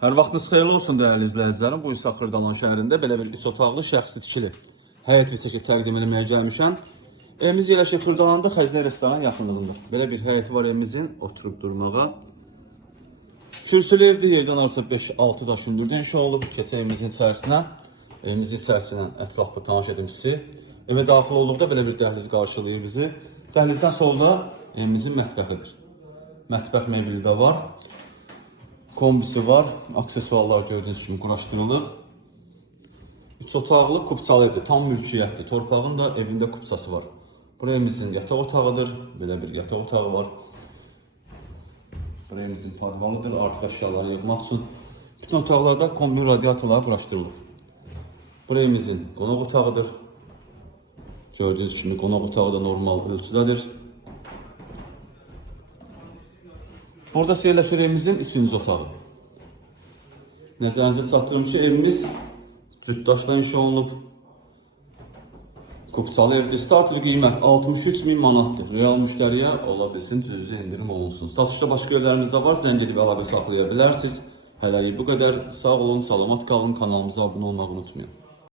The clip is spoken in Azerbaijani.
Hər vaxtınız xeyirli olsun dəyərli izləyicilərim. Bu isə Xırdalan şəhərində belə bir 3 otaqlı şəxsi tikili həyət çəkib təqdim etməyə gəlmişəm. Evimiz yerləşir Xırdalanda Xəzinə restoran yaxınlığında. Belə bir həyəti var evimizin, oturub durmağa. Kürsülü evdir, yerdən artıq 5-6 daş hündürdə inşa olub. Keçək evimizin içərisinə. Evimizin içərisindən ətraflı tanış edim sizi. Evə daxil olduqda belə bir dəhliz qarşılayır bizi. Dəhlizdən solda evimizin mətbəxidir. Mətbəx mebeli də var. Kombisi var, aksesuarlar gördüğünüz kimi quraşdırılıb. 3 otaqlı kupçalı evdir, tam mülkiyyətdir. Torpağın da evində kupçası var. Buraya evimizin yataq otağıdır, belə bir yataq otağı var. Buraya evimizin podvalıdır, artıq əşyaları yığmaq üçün. Bütün otaqlarda kombi radiatorlar quraşdırılıb. Buraya evimizin qonaq otağıdır. Gördüğünüz kimi qonaq otağı da normal ölçüdədir. Burada yerləşir evimizin 3-cü otağı. Nəzərinizə çatdırım ki, evimiz cütdaşla inşa olunub. Kupçalı evdir. Starter qiymət 63.000 manatdır. Real müştəriyə ola bilsin, cüzi indirim olunsun. Satışda başqa yerlərimiz də var. Zəng edib əlavə saxlaya bilərsiniz. Hələlik bu qədər. Sağ olun, salamat qalın. Kanalımıza abunə olmağı unutmayın.